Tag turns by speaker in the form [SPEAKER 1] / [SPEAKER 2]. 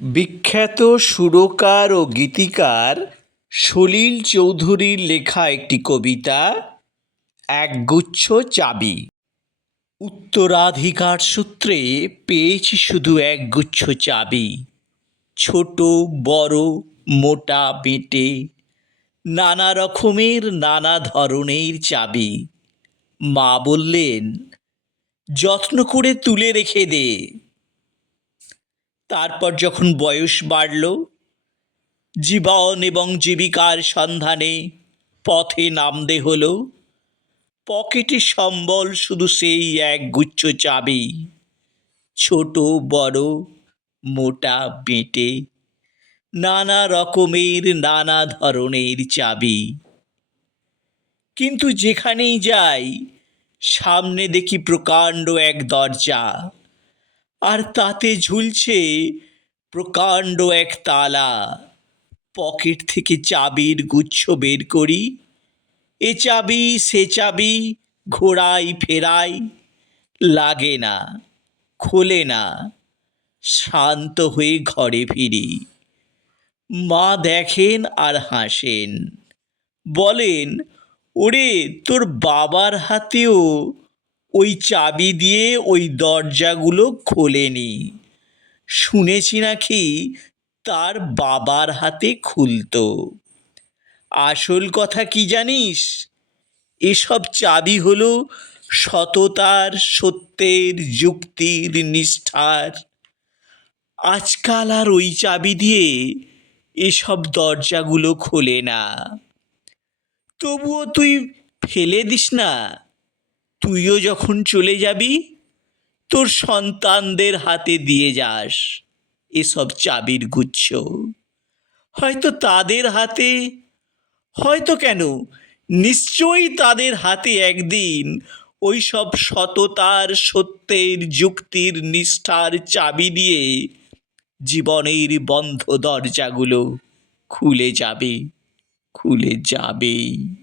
[SPEAKER 1] বিখ্যাত সুরকার ও গীতিকার সলিল চৌধুরীর লেখা একটি কবিতা, একগুচ্ছ চাবি। উত্তরাধিকার সূত্রে পেয়েছি শুধু একগুচ্ছ চাবি। ছোট, বড়, মোটা, বেঁটে, নানা রকমের, নানা ধরনের চাবি। মা বললেন, যত্ন করে তুলে রেখে দে। তারপর যখন বয়স বাড়ল, জীবন এবং জীবিকার সন্ধানে পথে নামতে হলো। পকেটে সম্বল শুধু সেই এক গুচ্ছ চাবি। ছোট, বড়, মোটা, বেঁটে, নানা রকমের, নানা ধরনের চাবি। কিন্তু যেখানেই যাই, সামনে দেখি প্রকাণ্ড এক দরজা। আর তাতে ঝুলছে প্রকাণ্ড এক তালা। পকেট থেকে চাবির গুচ্ছ বের করি। এ চাবি, সে চাবি ঘোরাই ফেরাই লাগে না, খোলে না, শান্ত হয়ে ঘরে ফিরি। মা দেখেন আর হাসেন। বলেন, ওরে, তোর বাবার হাতেও ওই চাবি দিয়ে ওই দরজাগুলো খোলেনি শুনেছি নাকি তার বাবার হাতে খুলতো। আসল কথা কি জানিস? এসব চাবি হলো সততার, সত্যের, যুক্তির, নিষ্ঠার। আজকাল আর ওই চাবি দিয়ে এসব দরজাগুলো খোলে না। তবুও তুই ফেলে দিস না। তুইও যখন চলে যাবি, তোর সন্তানদের হাতে দিয়ে যাস। এসব চাবির গুচ্ছ। হয়তো তাদের হাতে, হয়তো কেন? নিশ্চয়ই তাদের হাতে একদিন ওই সব সততার, সত্যের, যুক্তির, নিষ্ঠার চাবি দিয়ে জীবনের বন্ধ দরজাগুলো খুলে যাবে, খুলে যাবেই।